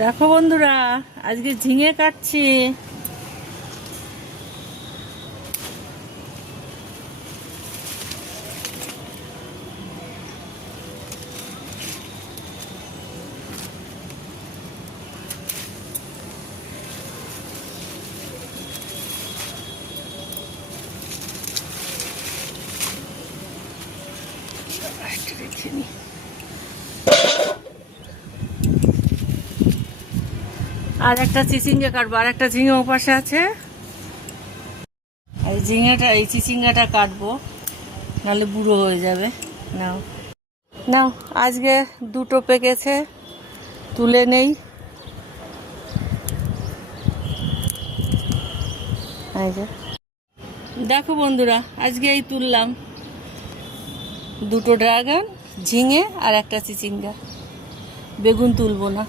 দেখো বন্ধুরা, আজকে ঝিঙে কাটছি। আর একটা চিচিঙ্গা কাটবো, আর একটা ঝিঙে ওপাশে আছে। এই ঝিঙেটা, এই চিচিঙ্গাটা কাটবো, নাহলে বুড়ো হয়ে যাবে। নাও নাও, আজকে দুটো পেকেছে, তুলে নেই। এই যে দেখো বন্ধুরা, আজকে এই তুললাম দুটো ড্রাগন, ঝিঙে আর একটা চিচিঙ্গা। বেগুন তুলবো না।